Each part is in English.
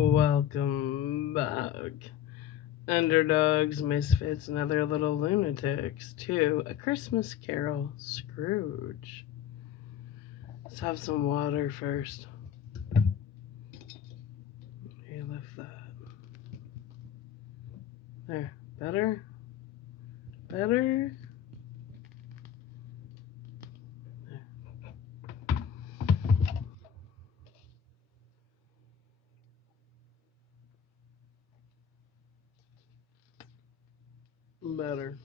Welcome back, underdogs, misfits, and other little lunatics, to A Christmas Carol, Scrooge. Let's have some water first. Here, lift that. There. Better? Better? There. Better.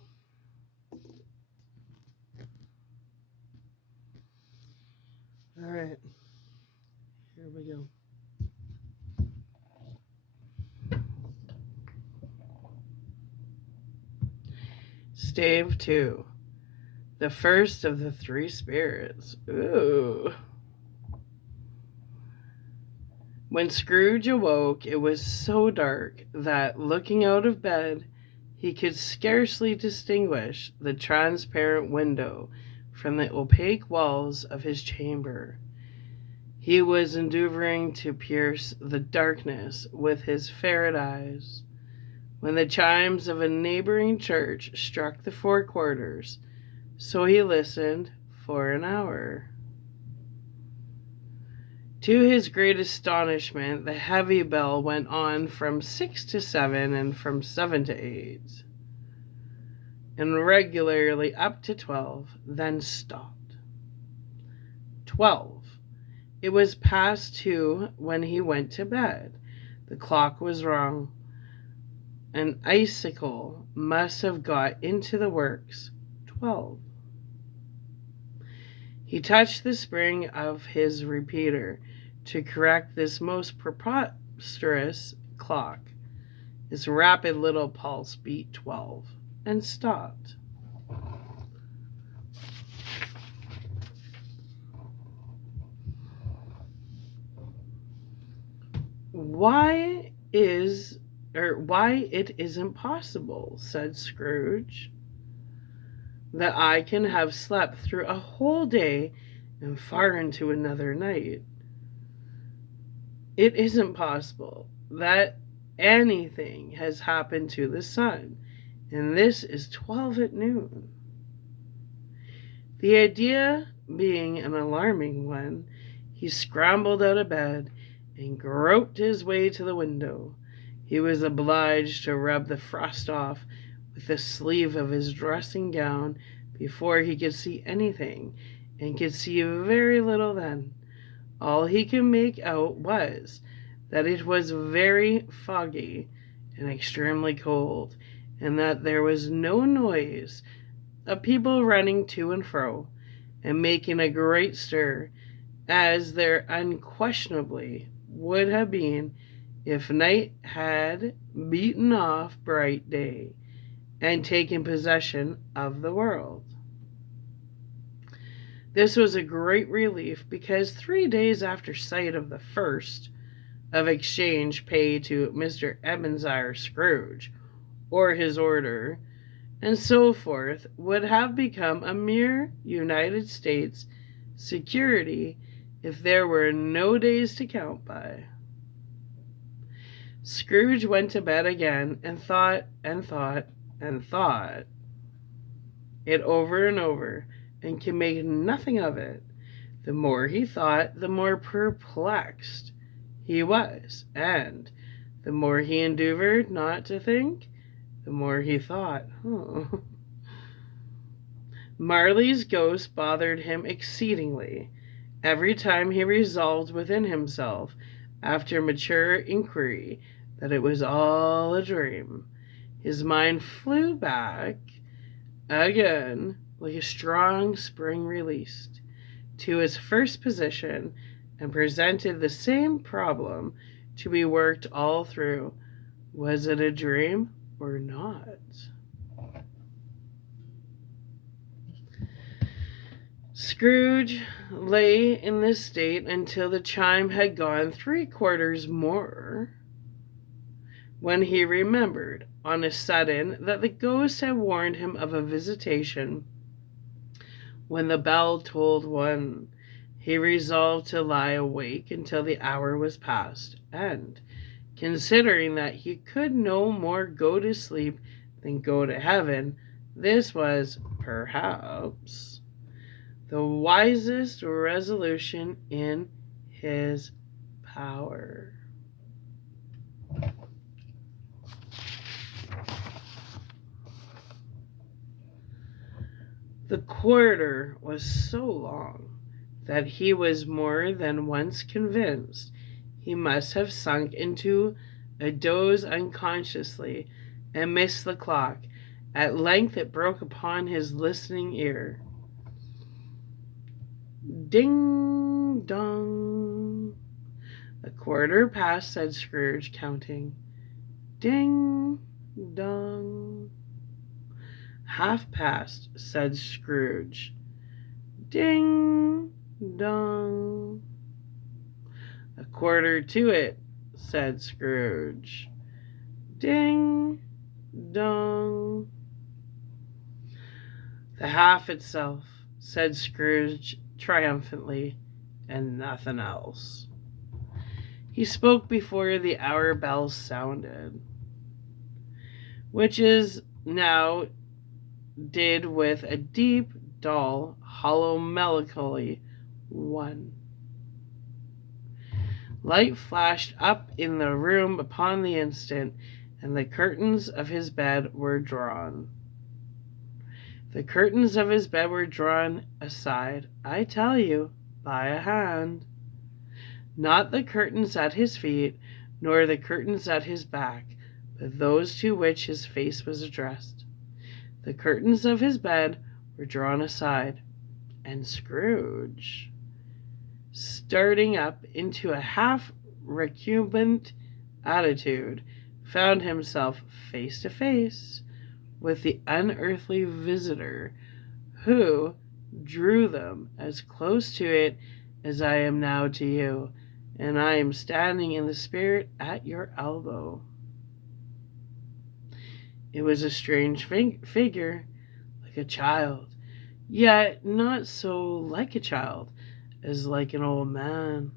Alright. Here we go. Stave 2. The first of the three spirits. Ooh. When Scrooge awoke, it was so dark that, looking out of bed, he could scarcely distinguish the transparent window from the opaque walls of his chamber. He was endeavoring to pierce the darkness with his ferret eyes, when the chimes of a neighboring church struck the 4 quarters, so he listened for an hour. To his great astonishment, the heavy bell went on from 6 to 7 and from 7 to 8, and regularly up to 12, then stopped. 12. It was past 2 when he went to bed. The clock was wrong. An icicle must have got into the works. 12. He touched the spring of his repeater to correct this most preposterous clock. His rapid little pulse beat 12 and stopped. Why it isn't possible, said Scrooge, that I can have slept through a whole day and far into another night. It isn't possible that anything has happened to the sun, and this is 12 at noon. The idea being an alarming one, he scrambled out of bed and groped his way to the window. He was obliged to rub the frost off with the sleeve of his dressing gown before he could see anything, and could see very little then. All he could make out was that it was very foggy and extremely cold, and that there was no noise of people running to and fro and making a great stir, as there unquestionably would have been if night had beaten off bright day and taken possession of the world. This was a great relief, because 3 days after sight of the first of exchange pay to Mr. Ebenezer Scrooge, or his order, and so forth, would have become a mere United States security if there were no days to count by. Scrooge went to bed again and thought and thought and thought it over and over, and could make nothing of it. The more he thought, the more perplexed he was, and the more he endeavored not to think, the more he thought. Marley's ghost bothered him exceedingly. Every time he resolved within himself, after mature inquiry, that it was all a dream, his mind flew back again, like a strong spring released, to his first position, and presented the same problem to be worked all through. Was it a dream or not? Scrooge lay in this state until the chime had gone 3 quarters more, when he remembered on a sudden that the ghost had warned him of a visitation. When the bell tolled 1, he resolved to lie awake until the hour was past, and, Considering that he could no more go to sleep than go to heaven, this was, perhaps, the wisest resolution in his power. The corridor was so long that he was more than once convinced he must have sunk into a doze unconsciously and missed the clock. At length it broke upon his listening ear. Ding dong. A quarter past, said Scrooge, counting. Ding dong. Half past, said Scrooge. Ding dong. A quarter to it, said Scrooge. Ding dong. The half itself, said Scrooge triumphantly, and nothing else. He spoke before the hour bells sounded, which is now did with a deep, dull, hollow, melancholy one. Light flashed up in the room upon the instant, and the curtains of his bed were drawn. The curtains of his bed were drawn aside, I tell you, by a hand. Not the curtains at his feet, nor the curtains at his back, but those to which his face was addressed. The curtains of his bed were drawn aside, and Scrooge, starting up into a half recumbent attitude, found himself face to face with the unearthly visitor who drew them as close to it as I am now to you, and I am standing in the spirit at your elbow. It was a strange figure, like a child, yet not so like a child as like an old man.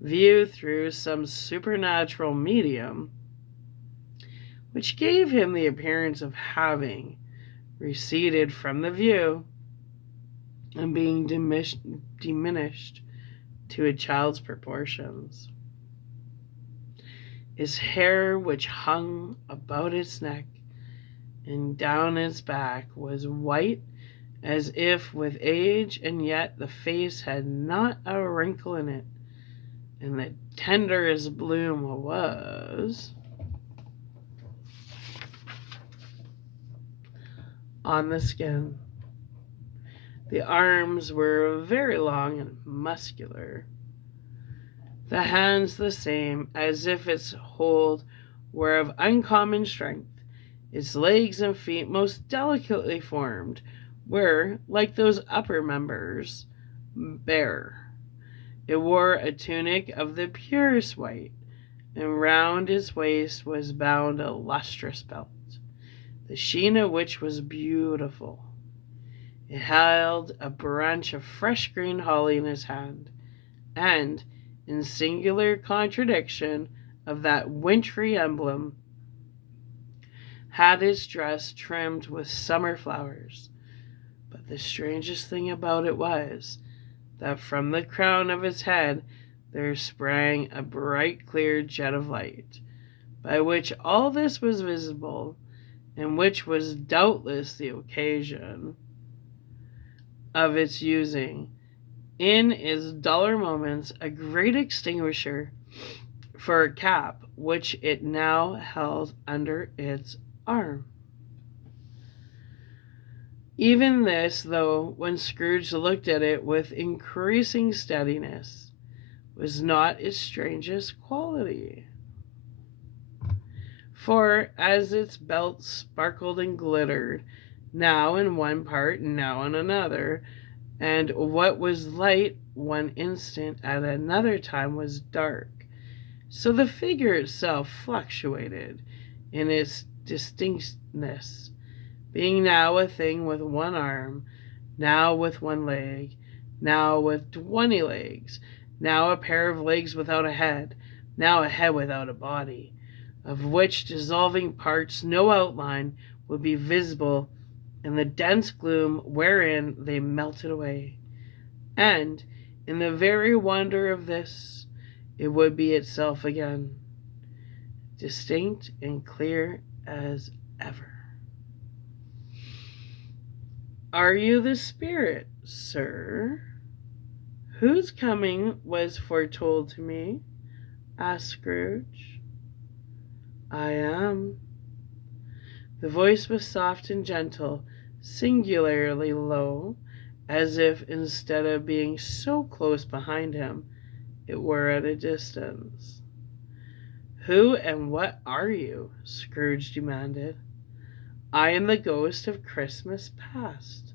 Viewed through some supernatural medium, which gave him the appearance of having receded from the view and being diminished to a child's proportions. His hair, which hung about its neck and down its back, was white as if with age, and yet the face had not a wrinkle in it, and the tenderest bloom was on the skin. The arms were very long and muscular, the hands the same, as if its hold were of uncommon strength. Its legs and feet, most delicately formed, were, like those upper members, bare. It wore a tunic of the purest white, and round its waist was bound a lustrous belt, the sheen of which was beautiful. It held a branch of fresh green holly in his hand, and, in singular contradiction of that wintry emblem, had its dress trimmed with summer flowers. But the strangest thing about it was that from the crown of its head there sprang a bright clear jet of light, by which all this was visible, and which was doubtless the occasion of its using, in its duller moments, a great extinguisher for a cap which it now held under its arm. Even this, though, when Scrooge looked at it with increasing steadiness, was not its strangest quality. For as its belt sparkled and glittered, now in one part, now in another, and what was light one instant at another time was dark, so the figure itself fluctuated in its distinctness, being now a thing with one arm, now with one leg, now with 20 legs, now a pair of legs without a head, now a head without a body, of which dissolving parts no outline would be visible in the dense gloom wherein they melted away. And, in the very wonder of this, it would be itself again, distinct and clear as ever. Are you the spirit, sir, whose coming was foretold to me? Asked Scrooge. I am. The voice was soft and gentle, singularly low, as if instead of being so close behind him, it were at a distance. Who and what are you? Scrooge demanded. I am the ghost of Christmas past.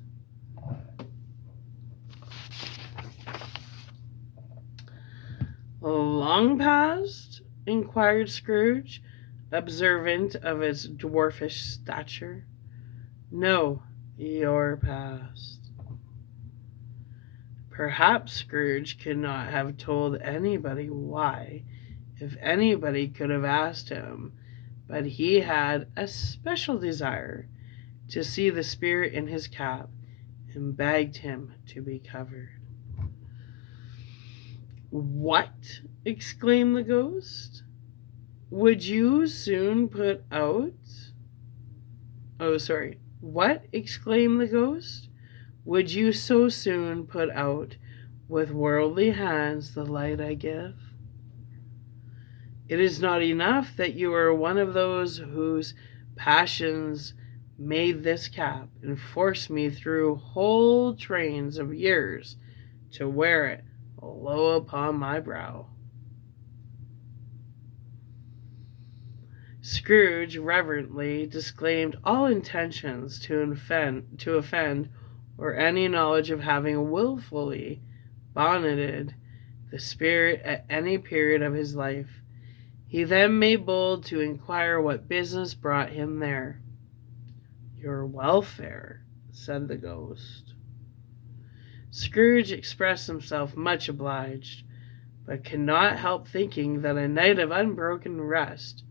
Long past? Inquired Scrooge, observant of its dwarfish stature. No, your past. Perhaps Scrooge could not have told anybody why, if anybody could have asked him, but he had a special desire to see the spirit in his cap, and begged him to be covered. What? Exclaimed the ghost. Would you soon put out? Oh, sorry. What? Exclaimed the ghost. Would you so soon put out with worldly hands the light I give? It is not enough that you are one of those whose passions made this cap and forced me through whole trains of years to wear it low upon my brow. Scrooge reverently disclaimed all intentions to offend or any knowledge of having wilfully bonneted the spirit at any period of his life. He then made bold to inquire what business brought him there. Your welfare, said the ghost. Scrooge expressed himself much obliged, but could not help thinking that a night of unbroken rest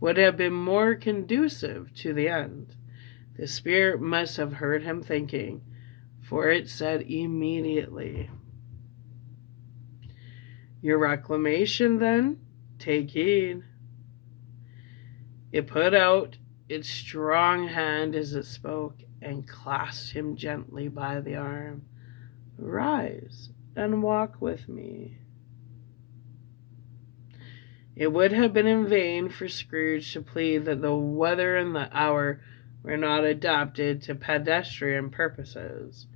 would have been more conducive to the end. The spirit must have heard him thinking, for it said immediately, Your reclamation, then? Take heed. It put out its strong hand as it spoke, and clasped him gently by the arm. Rise and walk with me. It would have been in vain for Scrooge to plead that the weather and the hour were not adapted to pedestrian purposes.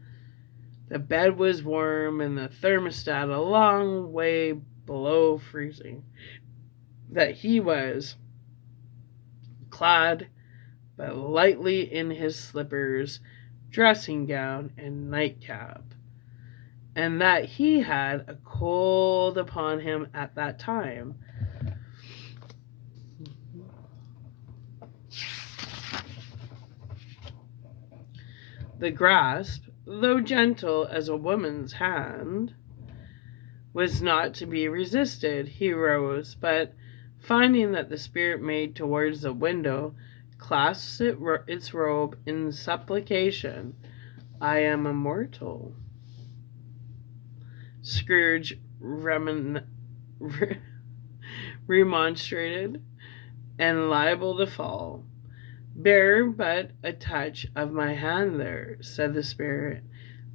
The bed was warm and the thermostat a long way below freezing. That he was clad but lightly in his slippers, dressing gown, and nightcap, and that he had a cold upon him at that time. The grasp, though gentle as a woman's hand, was not to be resisted. He rose, but, finding that the spirit made towards the window, clasped its robe in supplication. I am immortal. Scrooge remonstrated, and liable to fall. Bear but a touch of my hand there, said the spirit,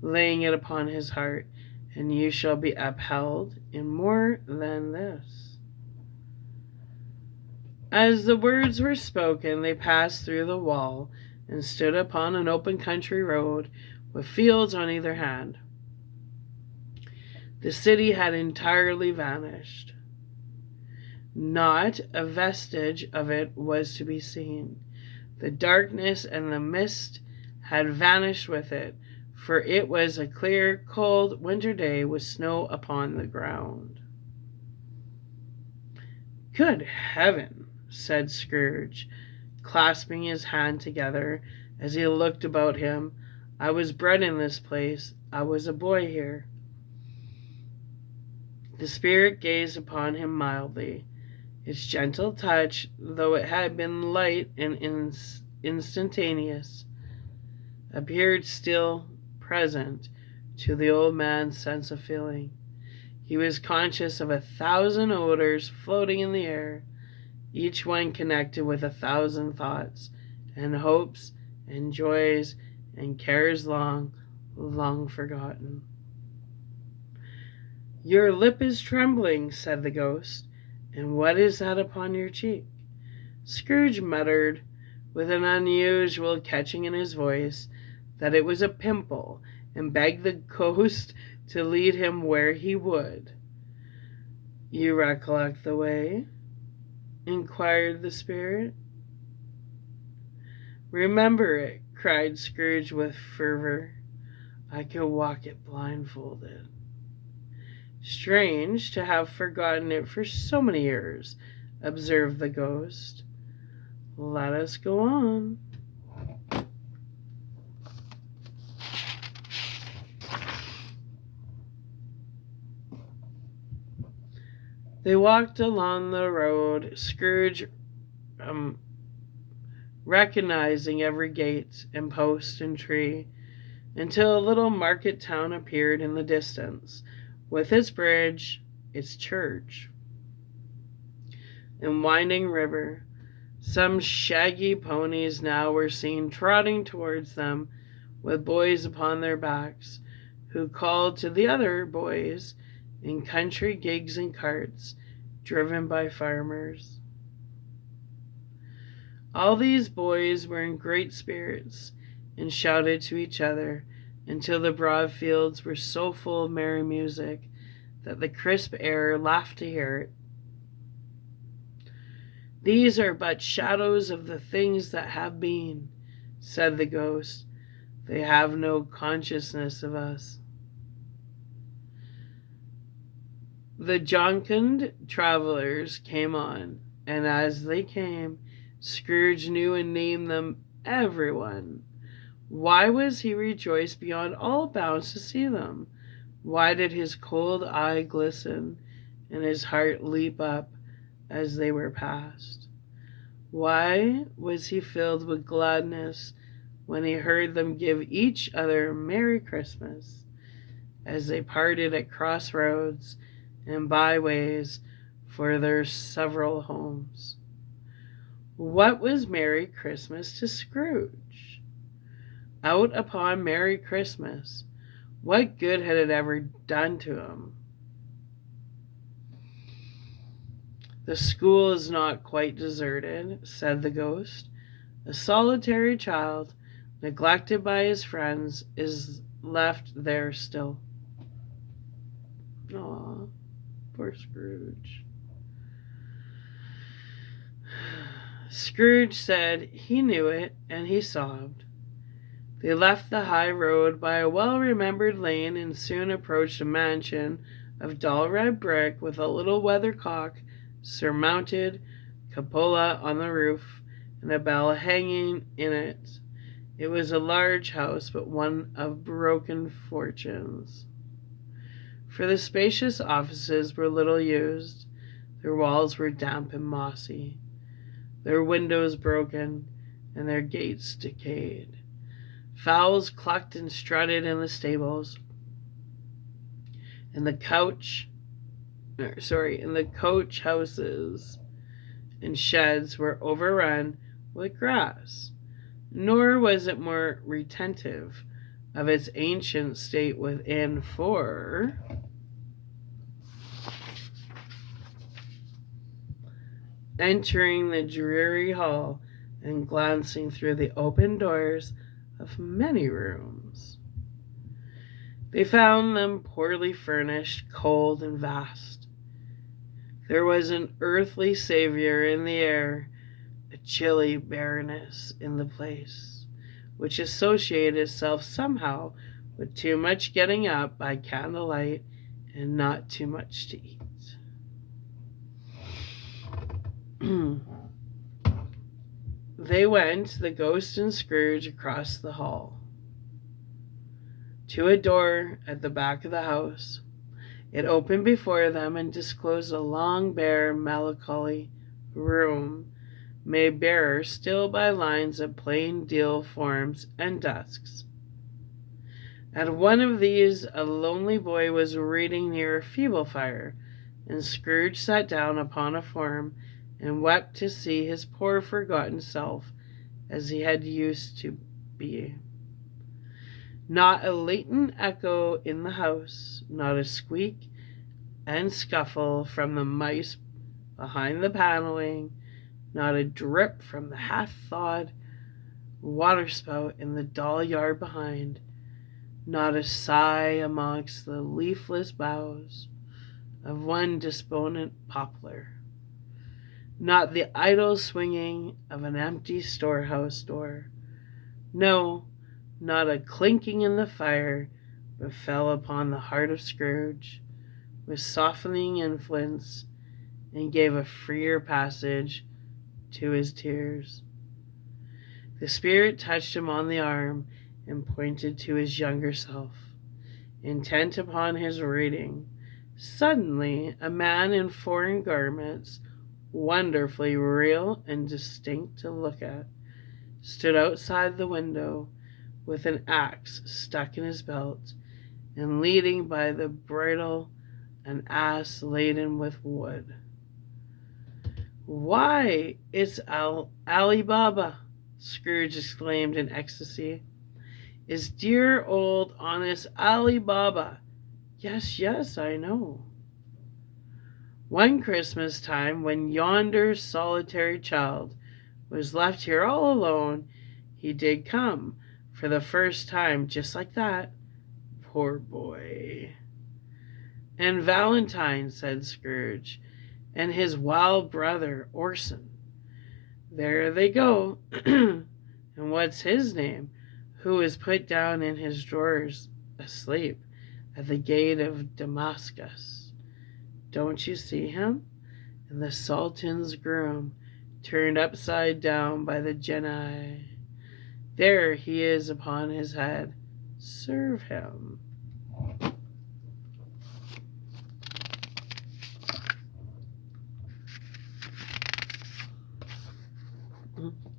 laying it upon his heart, and you shall be upheld in more than this. As the words were spoken, they passed through the wall and stood upon an open country road with fields on either hand. The city had entirely vanished. Not a vestige of it was to be seen. The darkness and the mist had vanished with it, for it was a clear, cold winter day with snow upon the ground. Good heaven, said Scrooge, clasping his hand together as he looked about him. I was bred in this place. I was a boy here. The spirit gazed upon him mildly. Its gentle touch, though it had been light and instantaneous, appeared still present to the old man's sense of feeling. He was conscious of 1,000 odors floating in the air, each one connected with 1,000 thoughts and hopes and joys and cares long, long forgotten. "Your lip is trembling," said the ghost, "and what is that upon your cheek?" Scrooge muttered, with an unusual catching in his voice, that it was a pimple, and begged the ghost to lead him where he would. "You recollect the way?" inquired the spirit. "Remember it," cried Scrooge with fervor. "I can walk it blindfolded." "Strange to have forgotten it for so many years," observed the ghost. "Let us go on." They walked along the road, Scrooge recognizing every gate and post and tree, until a little market town appeared in the distance, with its bridge, its church, and winding river. Some shaggy ponies now were seen trotting towards them, with boys upon their backs, who called to the other boys in country gigs and carts, driven by farmers. All these boys were in great spirits, and shouted to each other, until the broad fields were so full of merry music that the crisp air laughed to hear it. "These are but shadows of the things that have been," said the ghost. "They have no consciousness of us." The jocund travelers came on, and as they came, Scrooge knew and named them, everyone. Why was he rejoiced beyond all bounds to see them? Why did his cold eye glisten, and his heart leap up as they were passed? Why was he filled with gladness when he heard them give each other Merry Christmas, as they parted at crossroads and byways for their several homes? What was Merry Christmas to Scrooge? Out upon Merry Christmas, what good had it ever done to him? "The school is not quite deserted," said the ghost. "A solitary child, neglected by his friends, is left there still." Aw, poor Scrooge. Scrooge said he knew it, and he sobbed. They left the high road by a well-remembered lane and soon approached a mansion of dull red brick with a little weathercock surmounted cupola on the roof and a bell hanging in it. It was a large house, but one of broken fortunes, for the spacious offices were little used. Their walls were damp and mossy, their windows broken, and their gates decayed. Fowls clucked and strutted in the stables, and the coach houses and sheds were overrun with grass. Nor was it more retentive of its ancient state within, for entering the dreary hall and glancing through the open doors of many rooms, they found them poorly furnished, cold, and vast. There was an earthly savour in the air, a chilly barrenness in the place, which associated itself somehow with too much getting up by candlelight and not too much to eat. They went, the ghost and Scrooge, across the hall to a door at the back of the house. It opened before them and disclosed a long, bare, melancholy room, made barer still by lines of plain deal forms and desks. At one of these a lonely boy was reading near a feeble fire, and Scrooge sat down upon a form and wept to see his poor forgotten self as he had used to be. Not a latent echo in the house, not a squeak and scuffle from the mice behind the paneling, not a drip from the half-thawed waterspout in the dull yard behind, not a sigh amongst the leafless boughs of one despondent poplar, not the idle swinging of an empty storehouse door. No, not a clinking in the fire, but fell upon the heart of Scrooge with softening influence and gave a freer passage to his tears. The Spirit touched him on the arm and pointed to his younger self, intent upon his reading. Suddenly, a man in foreign garments, wonderfully real and distinct to look at, stood outside the window with an axe stuck in his belt and leading by the bridle an ass laden with wood. "Why, it's Ali Baba!" Scrooge exclaimed in ecstasy. "It's dear old honest Ali Baba. Yes, yes, I know. One Christmas time, when yonder solitary child was left here all alone, he did come, for the first time, just like that. Poor boy." "And Valentine," said Scrooge, "and his wild brother, Orson. There they go. And what's his name, who is put down in his drawers, asleep, at the gate of Damascus? Don't you see him? And the Sultan's groom, turned upside down by the genii. There he is upon his head. Serve him."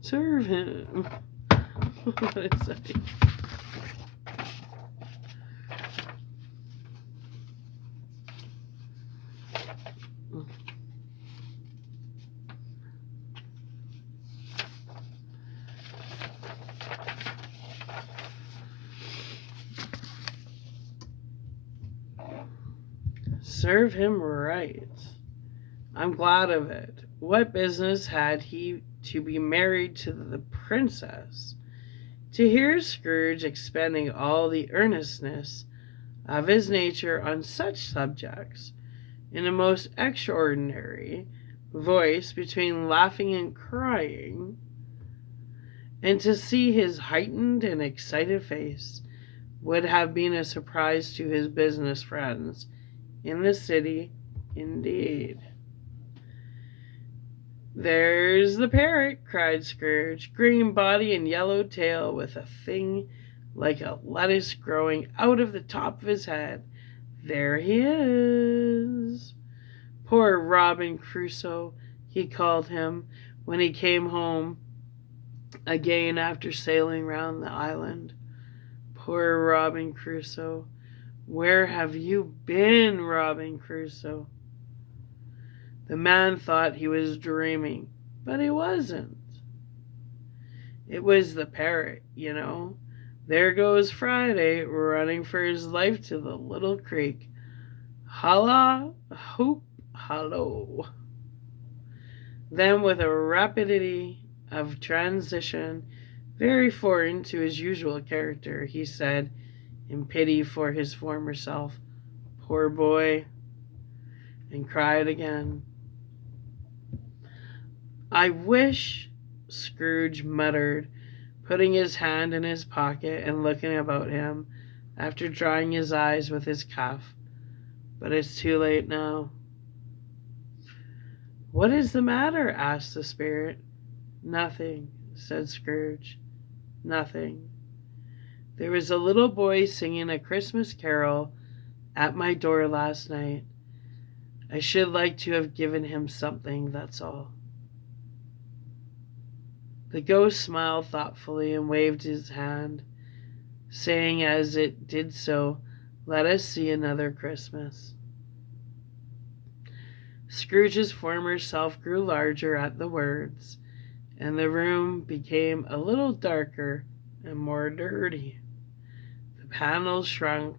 Serve him. What is that? Serve him right. I'm glad of it. What business had he to be married to the princess? To hear Scrooge expending all the earnestness of his nature on such subjects, in a most extraordinary voice between laughing and crying, and to see his heightened and excited face, would have been a surprise to his business friends in the city indeed. "There's the parrot," cried Scrooge. "Green body and yellow tail, with a thing like a lettuce growing out of the top of his head. There he is. Poor Robin Crusoe, he called him, when he came home again after sailing round the island. Poor Robin Crusoe. Where have you been, Robin Crusoe?" The man thought he was dreaming, but he wasn't. It was the parrot, you know. There goes Friday, running for his life to the little creek. Holla, hoop, hallo. Then, with a rapidity of transition very foreign to his usual character, he said, in pity for his former self, "Poor boy," and cried again. "I wish," Scrooge muttered, putting his hand in his pocket and looking about him, after drying his eyes with his cuff, "but it's too late now." "What is the matter?" asked the Spirit. "Nothing," said Scrooge. "Nothing. There was a little boy singing a Christmas carol at my door last night. I should like to have given him something, that's all." The ghost smiled thoughtfully and waved his hand, saying as it did so, "Let us see another Christmas." Scrooge's former self grew larger at the words, and the room became a little darker and more dirty. The panels shrunk.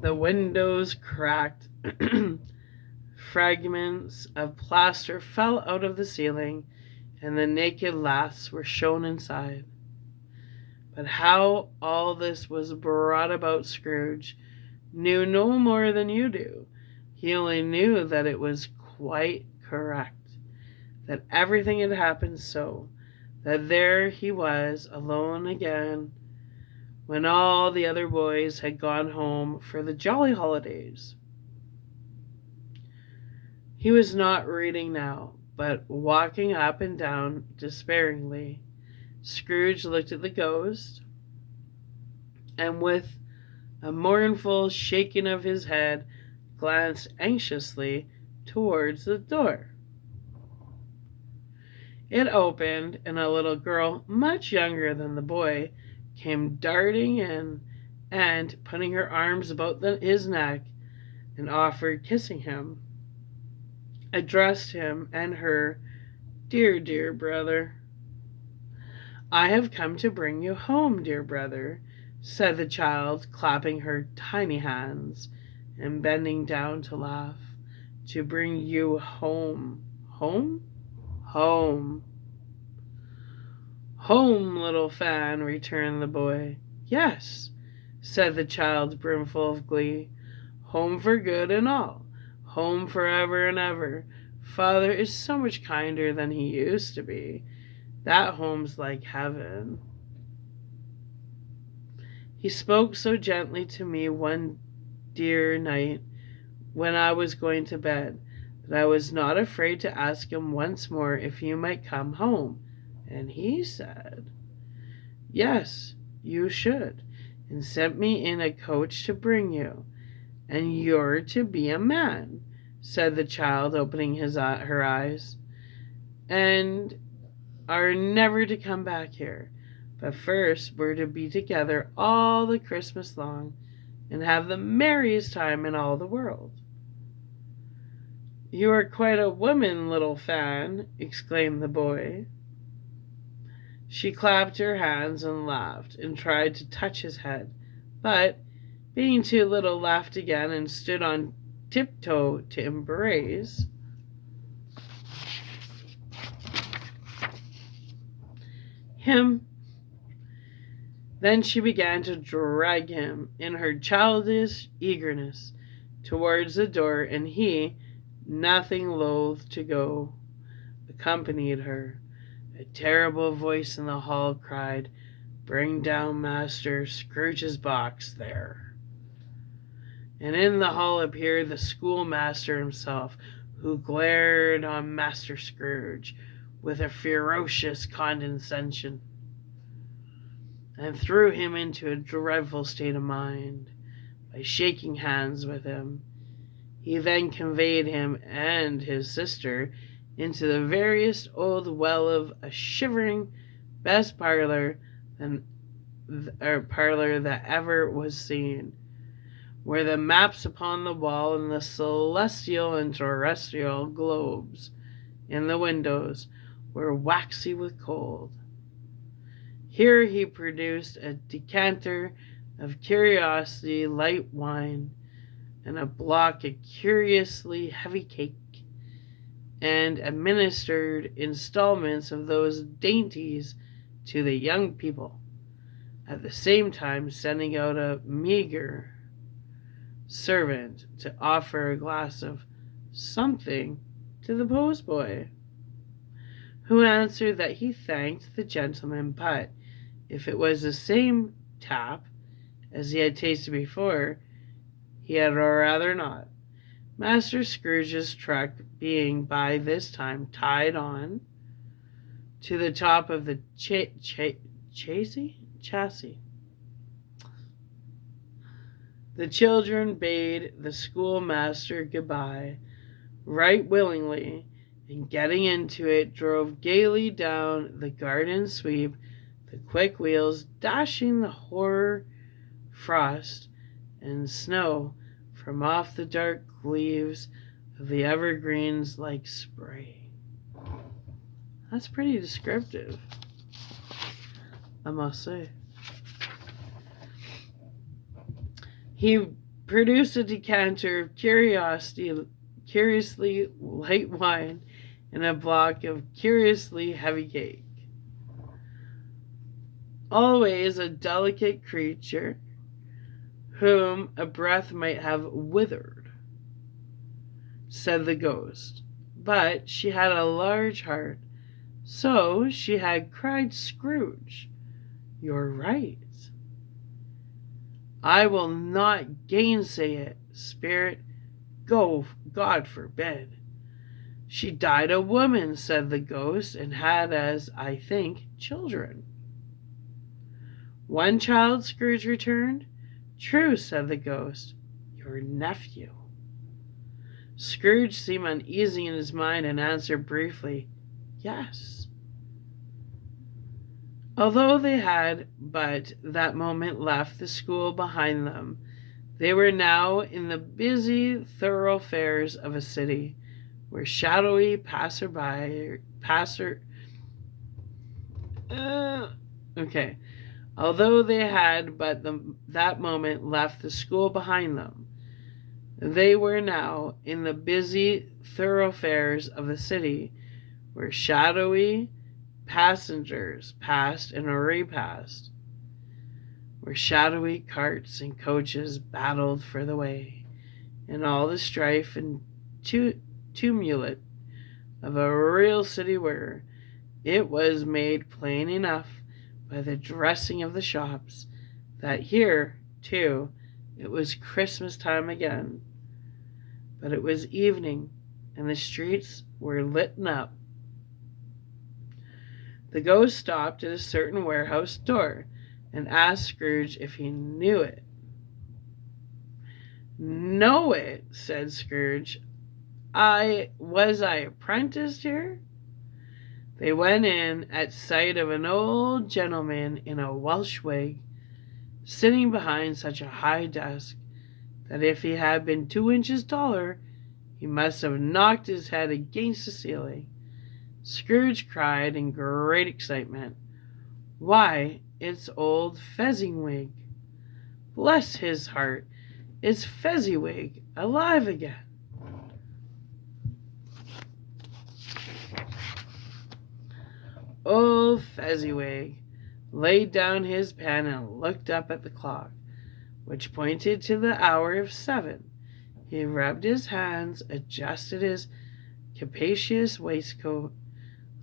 The windows cracked. Fragments of plaster fell out of the ceiling, and the naked laths were shown inside. But how all this was brought about, Scrooge knew no more than you do. He only knew that it was quite correct, that everything had happened so, that there he was alone again when all the other boys had gone home for the jolly holidays. He was not reading now, but walking up and down despairingly. Scrooge looked at the ghost, and with a mournful shaking of his head, glanced anxiously towards the door. It opened, and a little girl, much younger than the boy, came darting in, and, putting her arms about his neck, and offered kissing him, addressed him and her, "Dear, dear brother." "I have come to bring you home, dear brother," said the child, clapping her tiny hands and bending down to laugh. "To bring you home." "Home?" "Home." "Home, little Fan," returned the boy. "Yes," said the child, brimful of glee. "Home for good and all. Home forever and ever. Father is so much kinder than he used to be. That home's like heaven. He spoke so gently to me one dear night when I was going to bed that I was not afraid to ask him once more if you might come home. And he said, 'Yes, you should,' and sent me in a coach to bring you. And you're to be a man," said the child, opening her eyes, "and are never to come back here. But first we're to be together all the Christmas long, and have the merriest time in all the world." "You are quite a woman, little Fan," exclaimed the boy. She clapped her hands and laughed, and tried to touch his head, but, being too little, laughed again, and stood on tiptoe to embrace him. Then she began to drag him, in her childish eagerness, towards the door, and he, nothing loath to go, accompanied her. A terrible voice in the hall cried, "Bring down Master Scrooge's box there." And in the hall appeared the schoolmaster himself, who glared on Master Scrooge with a ferocious condescension, and threw him into a dreadful state of mind by shaking hands with him. He then conveyed him and his sister into the veriest old well of a shivering best parlor that ever was seen, where the maps upon the wall and the celestial and terrestrial globes in the windows were waxy with cold. Here he produced a decanter of curiously light wine, and a block of curiously heavy cake, and administered installments of those dainties to the young people, at the same time sending out a meager servant to offer a glass of something to the postboy, who answered that he thanked the gentleman, but if it was the same tap as he had tasted before, he had rather not. Master Scrooge's truck being by this time tied on, to the top of the chassis. The children bade the schoolmaster goodbye right willingly, and getting into it, drove gaily down the garden sweep, the quick wheels dashing the horror frost and snow from off the dark leaves of the evergreens like spray. That's pretty descriptive, I must say. He produced a decanter of curiously light wine and a block of curiously heavy cake. Always a delicate creature whom a breath might have withered, said the ghost. But she had a large heart, so she had, cried Scrooge. You're right. I will not gainsay it, spirit. Go, God forbid. She died a woman, said the ghost, and had, as I think, children. One child, Scrooge returned. True, said the ghost, your nephew. Scrooge seemed uneasy in his mind and answered briefly, yes. Although they had but that moment left the school behind them, they were now in the busy thoroughfares of a city, where shadowy Although they had but that moment left the school behind them, they were now in the busy thoroughfares of the city, where shadowy passengers passed and repassed, where shadowy carts and coaches battled for the way, and all the strife and tumult of a real city where it was made plain enough by the dressing of the shops that here, too, it was Christmas time again. But it was evening, and the streets were lit up. The ghost stopped at a certain warehouse door and asked Scrooge if he knew it. Know it, said Scrooge. Was I apprenticed here? They went in at sight of an old gentleman in a Welsh wig, sitting behind such a high desk that if he had been 2 inches taller, he must have knocked his head against the ceiling. Scrooge cried in great excitement, why, it's old Fezziwig. Bless his heart, it's Fezziwig alive again. Old Fezziwig laid down his pen and looked up at the clock, which pointed to the hour of 7. He rubbed his hands, adjusted his capacious waistcoat,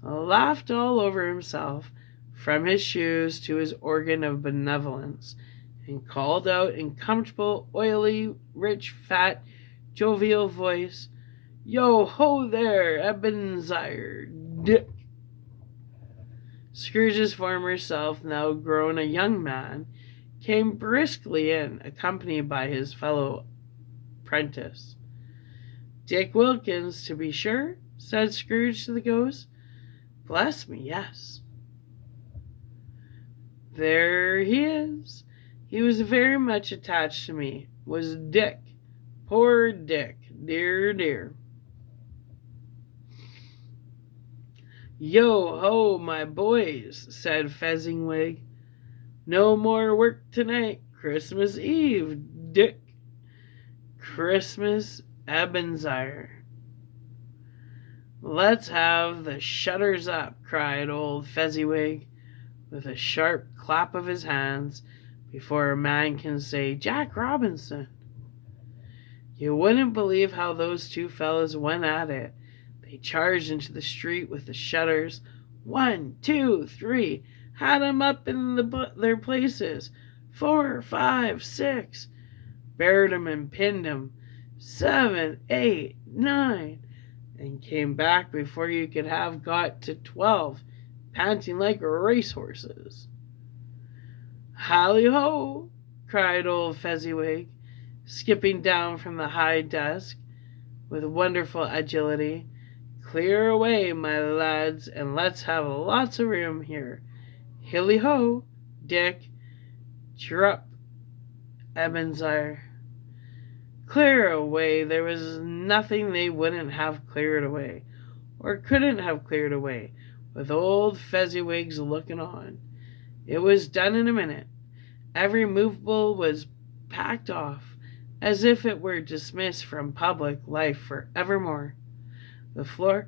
laughed all over himself, from his shoes to his organ of benevolence, and called out in comfortable, oily, rich, fat, jovial voice, Yo ho there, Ebenezer Dick. Scrooge's former self, now grown a young man, came briskly in, accompanied by his fellow apprentice. Dick Wilkins, to be sure, said Scrooge to the ghost. Bless me, yes. There he is. He was very much attached to me, was Dick. Poor Dick, dear, dear. Yo ho, my boys, said Fezziwig. No more work tonight. Christmas Eve, Dick. Christmas Ebenezer. Let's have the shutters up, cried old Fezziwig, with a sharp clap of his hands before a man can say Jack Robinson. You wouldn't believe how those two fellows went at it. They charged into the street with the shutters. 1, 2, 3, had 'em up in their places. 4, 5, 6, bared 'em and pinned 'em. 7, 8, 9, and came back before you could have got to 12. panting like racehorses. "Hally-ho!" cried old Fezziwig, skipping down from the high desk with wonderful agility. "Clear away, my lads, and let's have lots of room here. Hilly-ho, Dick! Chirrup, Ebenezer!" Clear away! There was nothing they wouldn't have cleared away, or couldn't have cleared away, with old Fezziwig's looking on. It was done in a minute. Every movable was packed off, as if it were dismissed from public life for evermore. The floor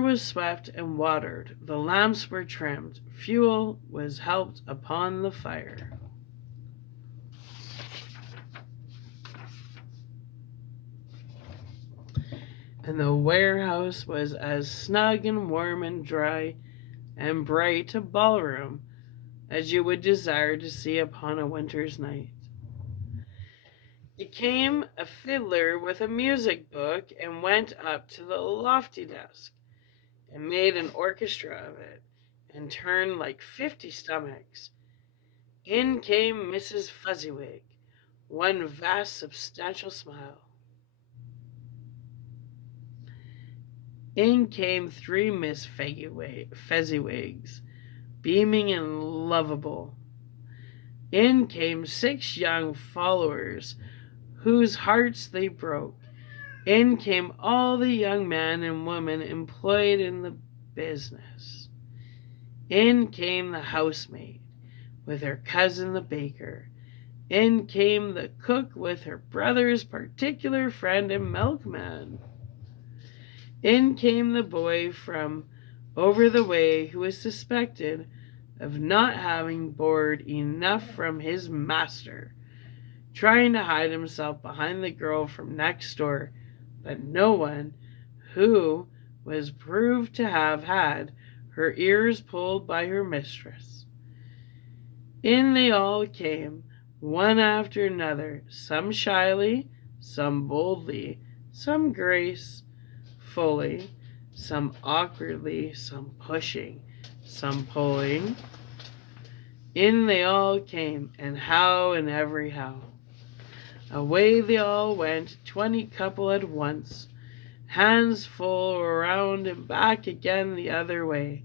was swept and watered, the lamps were trimmed, fuel was heaped upon the fire. And the warehouse was as snug and warm and dry and bright a ballroom as you would desire to see upon a winter's night. It came a fiddler with a music book and went up to the lofty desk and made an orchestra of it and turned like 50 stomachs. In came Mrs. Fezziwig, one vast substantial smile. In came 3 Miss Fezziwigs, beaming and lovable. In came 6 young followers, whose hearts they broke. In came all the young men and women employed in the business. In came the housemaid, with her cousin the baker. In came the cook with her brother's particular friend and milkman. In came the boy from over the way who was suspected of not having board enough from his master, trying to hide himself behind the girl from next door, but no one who was proved to have had her ears pulled by her mistress. In they all came, one after another, some shyly, some boldly, some gracefully, some awkwardly, some pushing, some pulling. In they all came, and how and every how. Away they all went, 20 couple at once, hands full, around and back again the other way,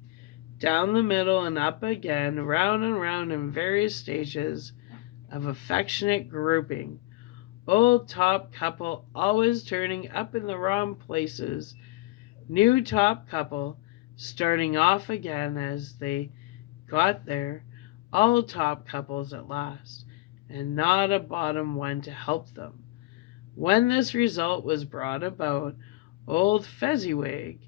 down the middle and up again, round and round in various stages of affectionate grouping. Old top couple always turning up in the wrong places, new top couple starting off again as they got there, all top couples at last, and not a bottom one to help them. When this result was brought about, old Fezziwig,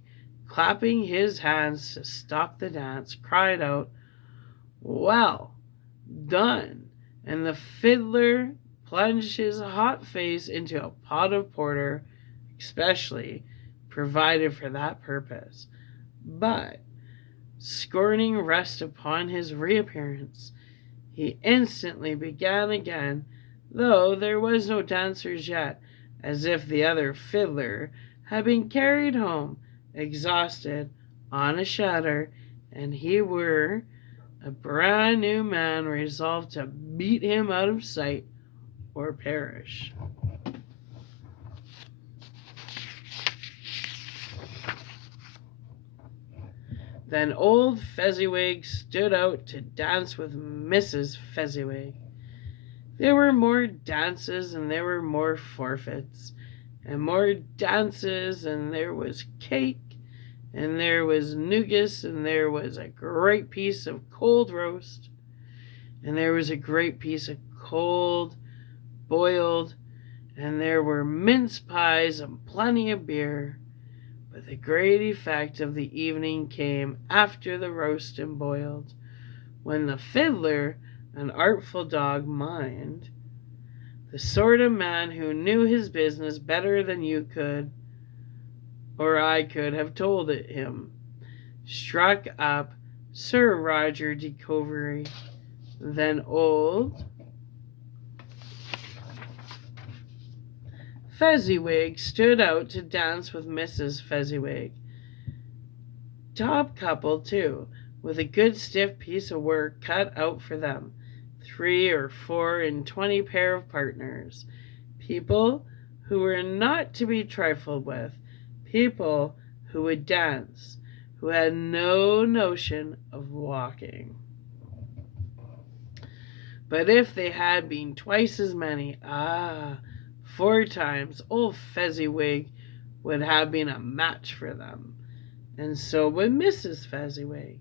clapping his hands to stop the dance, cried out, "Well done!" and the fiddler plunged his hot face into a pot of porter, especially provided for that purpose. But, scorning rest upon his reappearance, he instantly began again, though there was no dancers yet, as if the other fiddler had been carried home, exhausted, on a shutter, and he were a brand new man resolved to beat him out of sight or perish. Then old Fezziwig stood out to dance with Mrs. Fezziwig. There were more dances and there were more forfeits, and more dances, and there was cake, and there was nougat, and there was a great piece of cold roast, and there was a great piece of cold boiled, and there were mince pies and plenty of beer. But the great effect of the evening came after the roast and boiled, when the fiddler, an artful dog, mind, the sort of man who knew his business better than you could, or I could have told it him, struck up Sir Roger de Coverley. Then old Fezziwig stood out to dance with Mrs. Fezziwig. top couple, too, with a good stiff piece of work cut out for them. 3 or 4 and 20 pair of partners. People who were not to be trifled with. People who would dance, who had no notion of walking. But if they had been twice as many, 4 times, old Fezziwig would have been a match for them. And so would Mrs. Fezziwig.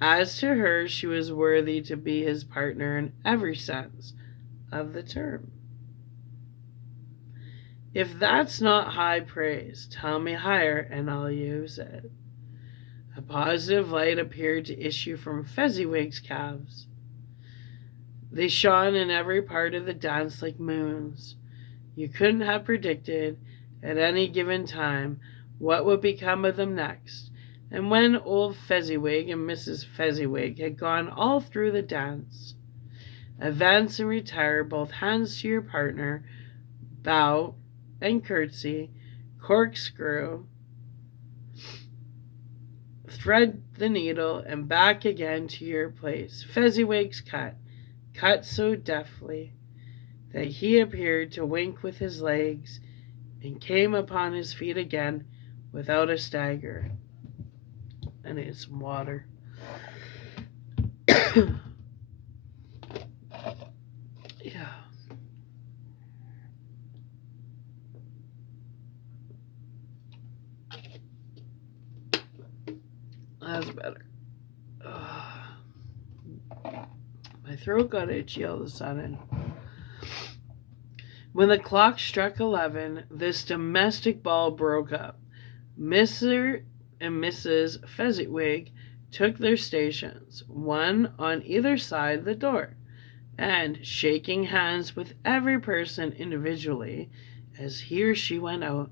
As to her, she was worthy to be his partner in every sense of the term. If that's not high praise, tell me higher and I'll use it. A positive light appeared to issue from Fezziwig's calves. They shone in every part of the dance like moons. You couldn't have predicted at any given time what would become of them next. And when old Fezziwig and Mrs. Fezziwig had gone all through the dance, advance and retire, both hands to your partner, bow and curtsy, corkscrew, thread the needle, and back again to your place. Fezziwig's cut so deftly that he appeared to wink with his legs and came upon his feet again without a stagger. I need some water. Yeah. That's better. My throat got itchy all of a sudden. When the clock struck 11, this domestic ball broke up. Mr. and Mrs. Fezziwig took their stations, one on either side the door, and, shaking hands with every person individually as he or she went out,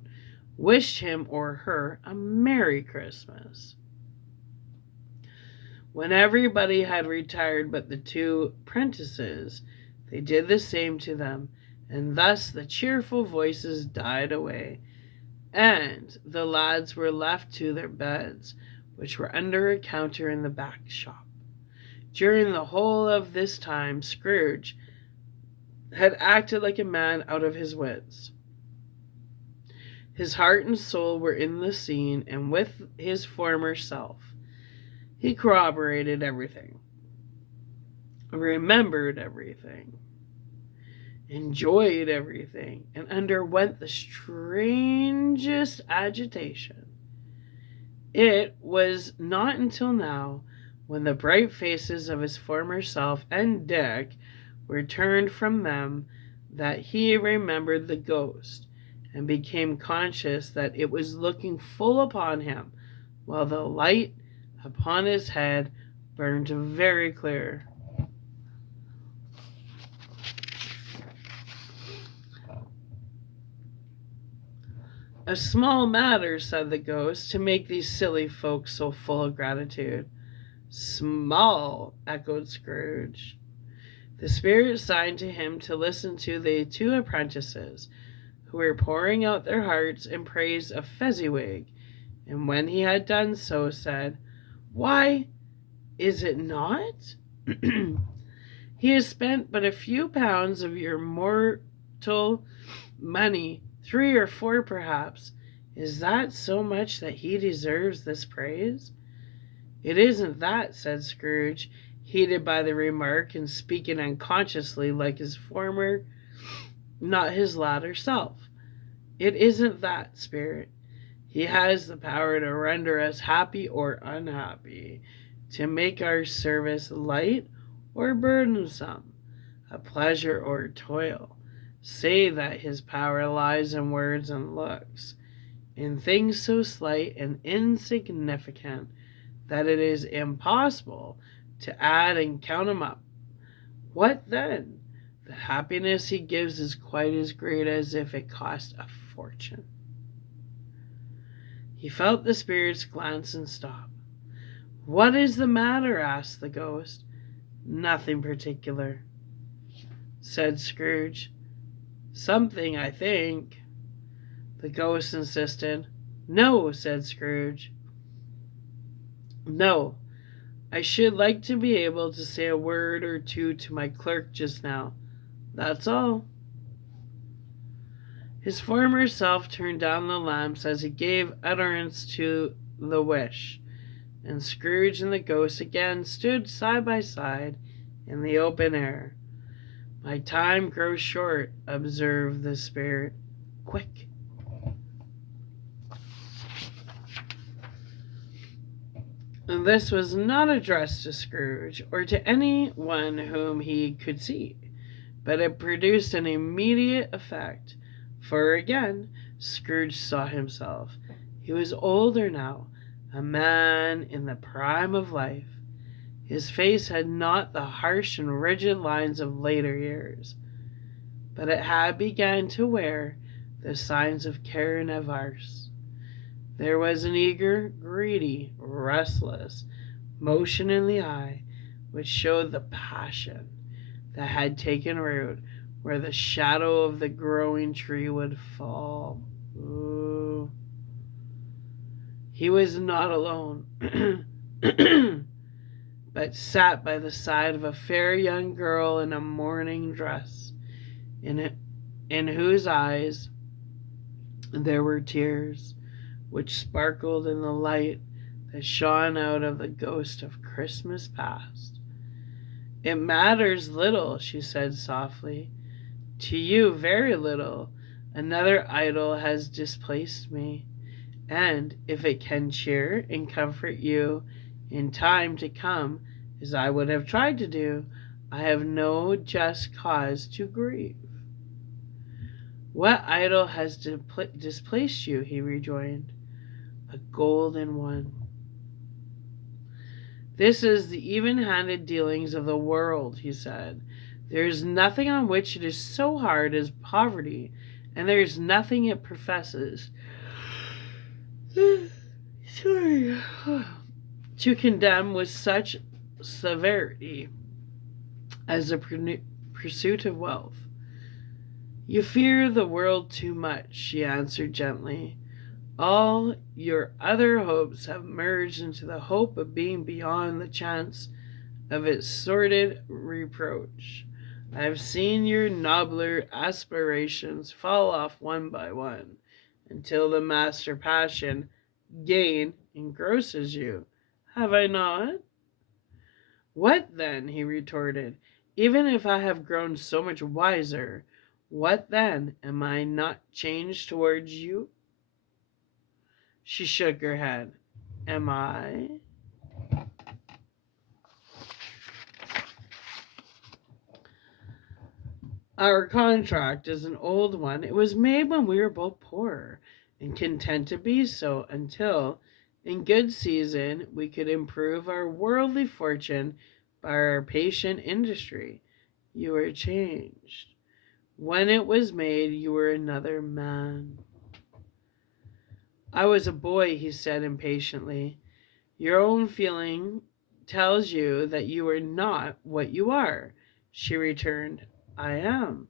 wished him or her a Merry Christmas. When everybody had retired but the 2 apprentices, they did the same to them, and thus the cheerful voices died away, and the lads were left to their beds, which were under a counter in the back shop. During the whole of this time, Scrooge had acted like a man out of his wits. His heart and soul were in the scene, and with his former self. He corroborated everything, remembered everything, enjoyed everything, and underwent the strangest agitation. It was not until now, when the bright faces of his former self and Dick were turned from them, that he remembered the ghost, and became conscious that it was looking full upon him, while the light upon his head burned very clear. A small matter, said the ghost, to make these silly folks so full of gratitude. Small, echoed Scrooge. The spirit signed to him to listen to the 2 apprentices, who were pouring out their hearts in praise of Fezziwig, and when he had done so, said, "Why, is it not? He has spent but a few pounds of your mortal money, 3 or 4 perhaps. Is that so much that he deserves this praise?" "It isn't that," said Scrooge, heated by the remark, and speaking unconsciously like his former, not his latter self. "It isn't that, Spirit. He has the power to render us happy or unhappy, to make our service light or burdensome, a pleasure or toil. Say that his power lies in words and looks, in things so slight and insignificant that it is impossible to add and count 'em up. What then? The happiness he gives is quite as great as if it cost a fortune." He felt the spirit's glance and stopped. "What is the matter?" asked the ghost. "Nothing particular," said Scrooge. "Something, I think," the ghost insisted. "No," said Scrooge. No, I should like to be able to say a word or two to my clerk just now. That's all. His former self turned down the lamps as he gave utterance to the wish, and Scrooge and the ghost again stood side by side in the open air. My time grows short, observed the spirit. Quick. And this was not addressed to Scrooge or to any one whom he could see, but it produced an immediate effect, for again Scrooge saw himself. He was older now, a man in the prime of life. His face had not the harsh and rigid lines of later years, but it had begun to wear the signs of care and avarice. There was an eager, greedy, restless motion in the eye which showed the passion that had taken root where the shadow of the growing tree would fall. Ooh. He was not alone, but sat by the side of a fair young girl in a mourning dress, in whose eyes there were tears, which sparkled in the light that shone out of the ghost of Christmas past. It matters little, she said softly. To you, very little. Another idol has displaced me, and if it can cheer and comfort you in time to come, as I would have tried to do, I have no just cause to grieve. What idol has displaced you? He rejoined. A golden one. This is the even-handed dealings of the world, he said. There is nothing on which it is so hard as poverty, and there is nothing it professes sorry, to condemn with such severity as the pursuit of wealth. You fear the world too much, she answered gently. All your other hopes have merged into the hope of being beyond the chance of its sordid reproach. I have seen your nobler aspirations fall off one by one, until the master passion, gain, engrosses you. Have I not? What then? He retorted. Even if I have grown so much wiser, what then? Am I not changed towards you? She shook her head. Am I? Our contract is an old one. It was made when we were both poor and content to be so until, in good season, we could improve our worldly fortune by our patient industry. You were changed. When it was made, you were another man. I was a boy, he said impatiently. Your own feeling tells you that you are not what you are. She returned, I am.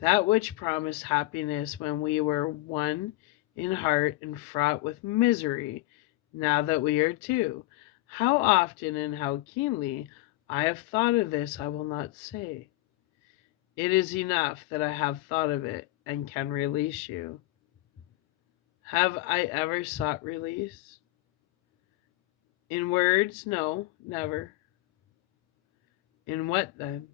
That which promised happiness when we were one in heart and fraught with misery, now that we are two. How often and how keenly I have thought of this I will not say. It is enough that I have thought of it and can release you. Have I ever sought release? In words, no, never. In what then?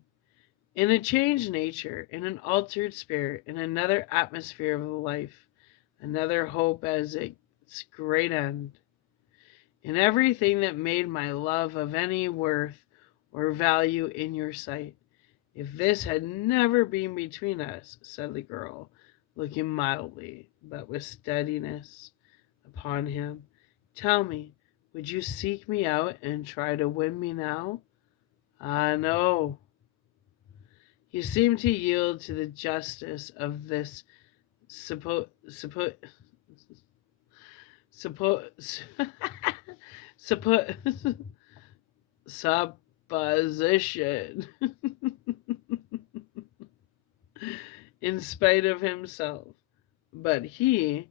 In a changed nature, in an altered spirit, in another atmosphere of life, another hope as its great end. In everything that made my love of any worth or value in your sight. If this had never been between us, said the girl, looking mildly, but with steadiness, upon him, tell me, would you seek me out and try to win me now? Ah, no. He seemed to yield to the justice of this suppo- suppo- suppo- suppo- supposition in spite of himself. But he,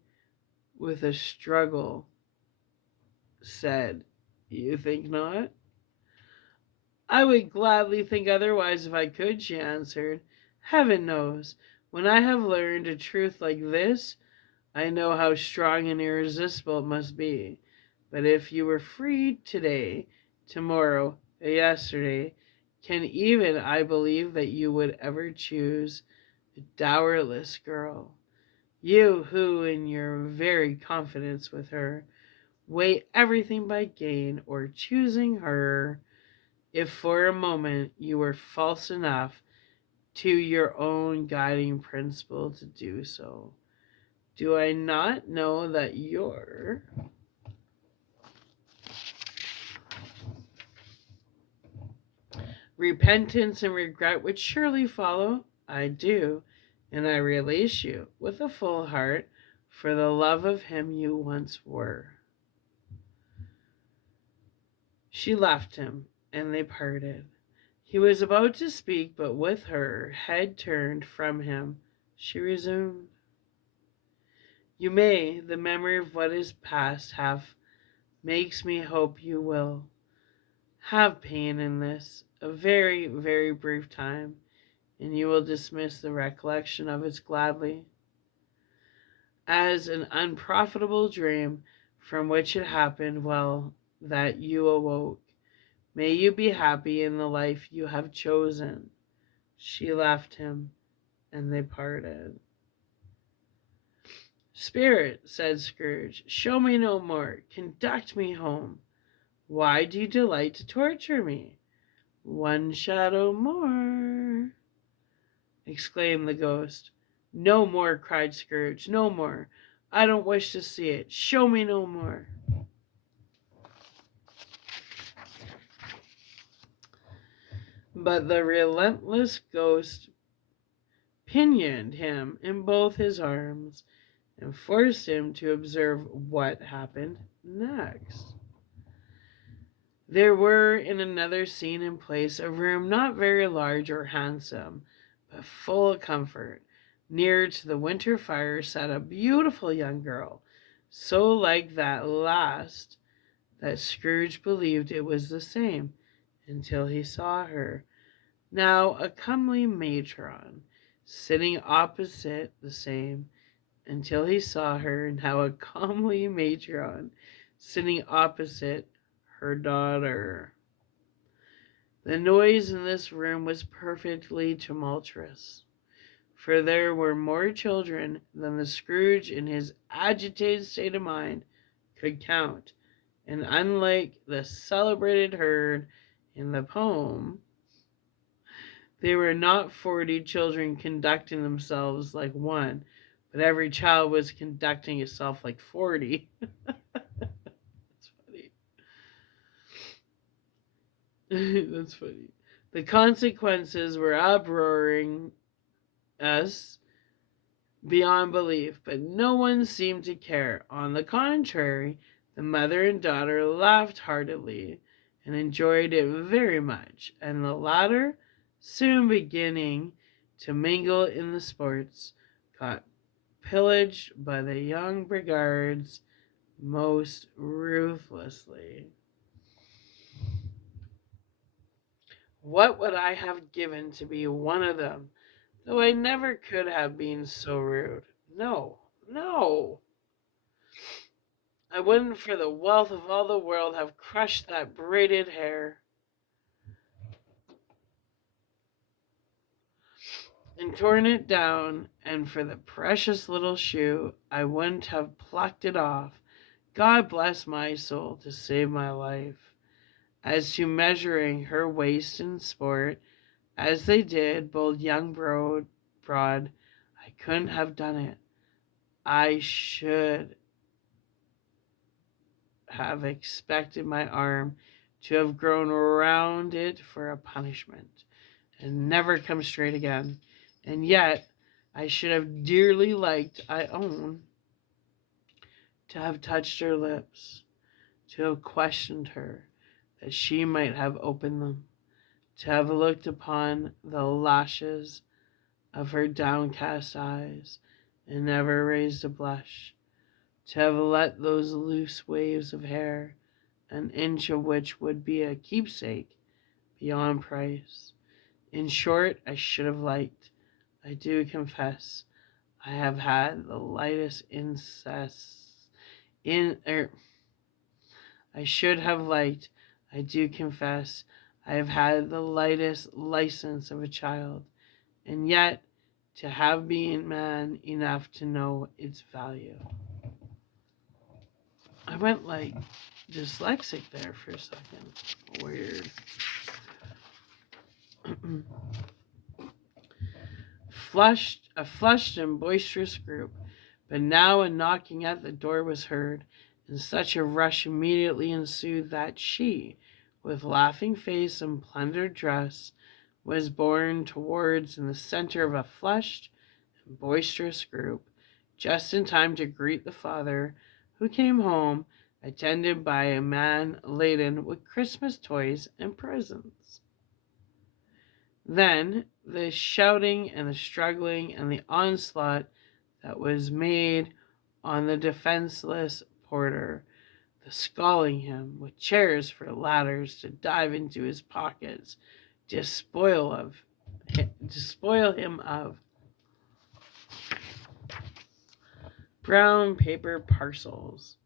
with a struggle, said, "You think not?" "I would gladly think otherwise if I could," she answered. "Heaven knows, when I have learned a truth like this, I know how strong and irresistible it must be. But if you were free today, tomorrow, yesterday, can even I believe that you would ever choose a dowerless girl? You who, in your very confidence with her, weigh everything by gain or choosing her, if for a moment you were false enough to your own guiding principle to do so. Do I not know that your repentance and regret would surely follow? I do, and I release you with a full heart for the love of him you once were." She left him, and they parted. He was about to speak, but with her head turned from him, she resumed, "You may, the memory of what is past have makes me hope you will have pain in this, a very, very brief time, and you will dismiss the recollection of it gladly, as an unprofitable dream from which it happened well that you awoke. May you be happy in the life you have chosen." She left him, and they parted. "Spirit," said Scrooge, "show me no more. Conduct me home. Why do you delight to torture me?" "One shadow more," exclaimed the ghost. "No more," cried Scrooge. "No more. I don't wish to see it. Show me no more." But the relentless ghost pinioned him in both his arms and forced him to observe what happened next. There were in another scene and place a room not very large or handsome, but full of comfort. Near to the winter fire sat a beautiful young girl, so like that last that Scrooge believed it was the same, until he saw her, now a comely matron, sitting opposite the same, until he saw her, now a comely matron, sitting opposite her daughter. The noise in this room was perfectly tumultuous, for there were more children than the Scrooge in his agitated state of mind could count, and unlike the celebrated herd in the poem, there were not 40 children conducting themselves like one, but every child was conducting itself like 40. That's funny. That's funny. The consequences were uproaring us beyond belief, but no one seemed to care. On the contrary, the mother and daughter laughed heartily and enjoyed it very much, and the latter, soon beginning to mingle in the sports, got pillaged by the young Briggards most ruthlessly. What would I have given to be one of them, though I never could have been so rude? No, no. I wouldn't for the wealth of all the world have crushed that braided hair and torn it down, and for the precious little shoe I wouldn't have plucked it off. God bless my soul to save my life. As to measuring her waist in sport, as they did, bold young broad, I couldn't have done it. I should have expected my arm to have grown round it for a punishment, and never come straight again. And yet I should have dearly liked, I own, to have touched her lips, to have questioned her, that she might have opened them, to have looked upon the lashes of her downcast eyes, and never raised a blush, to have let those loose waves of hair an inch of which would be a keepsake beyond price. In short, I should have liked, I do confess, I have had the lightest I should have liked, I do confess, I have had the lightest license of a child, and yet to have been man enough to know its value. I went like dyslexic there for a second. Weird. A flushed and boisterous group, but now a knocking at the door was heard, and such a rush immediately ensued that she, with laughing face and plundered dress, was borne towards in the center of a flushed and boisterous group, just in time to greet the father, who came home, attended by a man laden with Christmas toys and presents. Then the shouting and the struggling and the onslaught that was made on the defenseless porter, the sculling him with chairs for ladders to dive into his pockets, despoil him of brown paper parcels,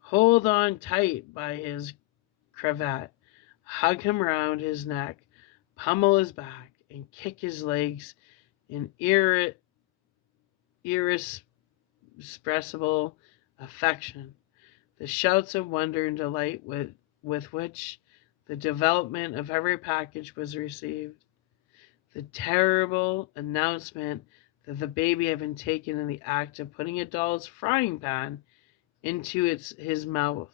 hold on tight by his cravat, hug him round his neck, pummel his back, and kick his legs in irrepressible affection. The shouts of wonder and delight with which the development of every package was received. The terrible announcement that the baby had been taken in the act of putting a doll's frying pan into his mouth,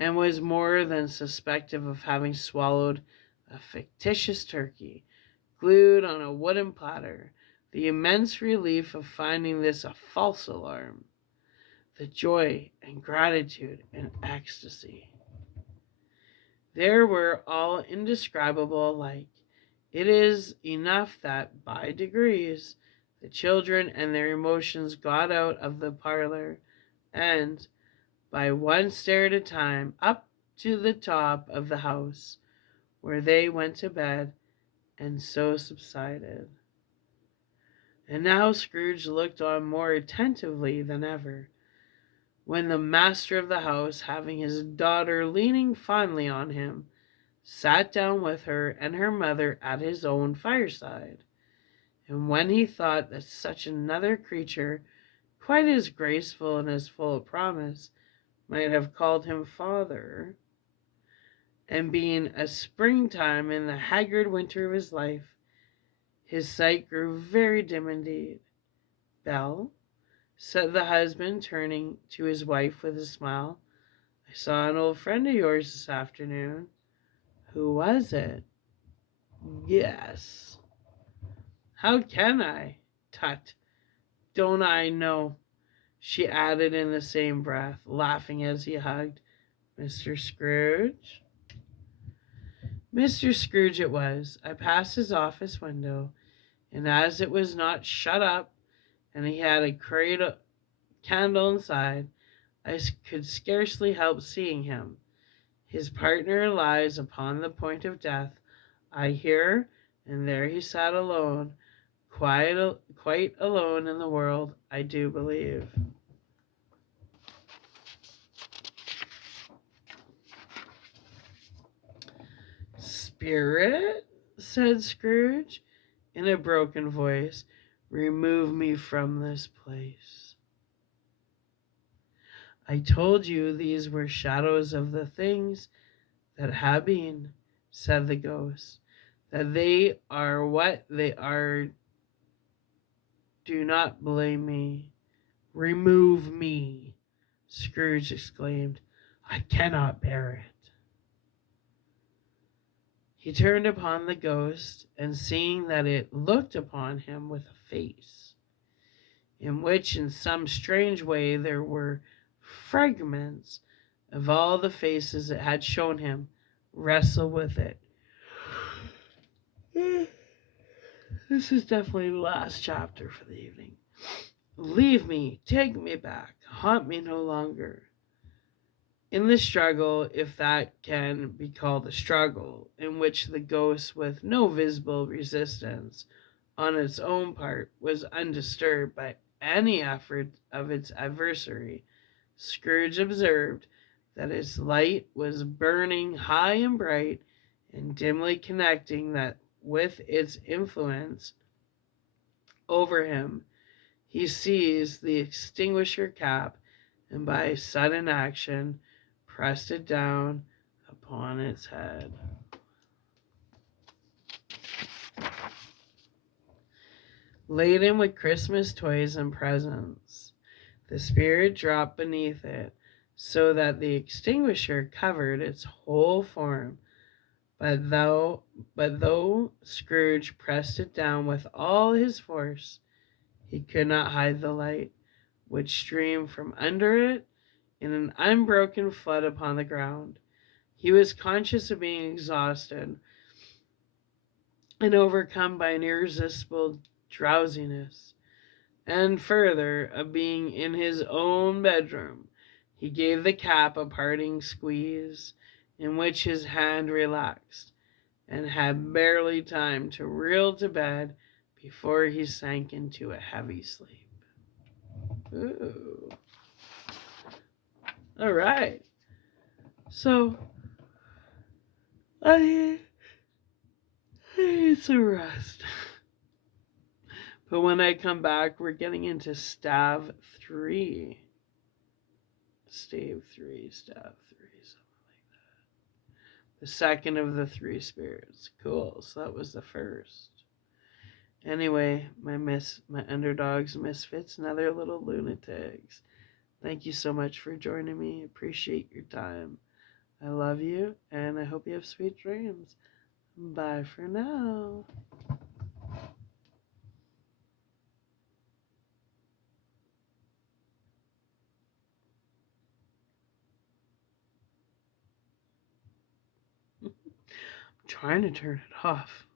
and was more than suspected of having swallowed a fictitious turkey glued on a wooden platter, the immense relief of finding this a false alarm, the joy and gratitude and ecstasy. There were all indescribable alike. It is enough that by degrees the children and their emotions got out of the parlor, and by one stair at a time up to the top of the house, where they went to bed, and so subsided. And now Scrooge looked on more attentively than ever, when the master of the house, having his daughter leaning fondly on him, sat down with her and her mother at his own fireside. And when he thought that such another creature, quite as graceful and as full of promise, might have called him father, and being a springtime in the haggard winter of his life, his sight grew very dim indeed. "Belle," said the husband, turning to his wife with a smile, "I saw an old friend of yours this afternoon." "Who was it?" "Guess." "How can I? Tut, don't I know?" she added in the same breath, laughing as he hugged. "Mr. Scrooge?" Mr. Scrooge it was. I passed his office window, and as it was not shut up, and he had a candle inside, I could scarcely help seeing him. His partner lies upon the point of death, I hear, and there he sat alone, quite alone in the world, I do believe. "Spirit," said Scrooge, in a broken voice, "remove me from this place." "I told you these were shadows of the things that have been," said the ghost, "that they are what they are. Do not blame me." "Remove me," Scrooge exclaimed. "I cannot bear it." He turned upon the ghost, and seeing that it looked upon him with a face, in which in some strange way there were fragments of all the faces it had shown him, wrestled with it. This is definitely the last chapter for the evening. "Leave me, take me back, haunt me no longer." In the struggle, if that can be called a struggle, in which the ghost, with no visible resistance on its own part, was undisturbed by any effort of its adversary, Scrooge observed that its light was burning high and bright, and dimly connecting that with its influence over him. He seized the extinguisher cap, and by sudden action pressed it down upon its head. Laden with Christmas toys and presents, the spirit dropped beneath it, so that the extinguisher covered its whole form. But though Scrooge pressed it down with all his force, he could not hide the light, which streamed from under it in an unbroken flood upon the ground. He was conscious of being exhausted and overcome by an irresistible drowsiness, and further, of being in his own bedroom. He gave the cap a parting squeeze, in which his hand relaxed, and had barely time to reel to bed before he sank into a heavy sleep. Ooh. All right. So, I need some rest. But when I come back, we're getting into stave 3. Stave 3, stave 3, something like that. The second of the 3 spirits. Cool. So that was the first. Anyway, my underdogs, misfits, and other little lunatics. Thank you so much for joining me. Appreciate your time. I love you, and I hope you have sweet dreams. Bye for now. I'm trying to turn it off.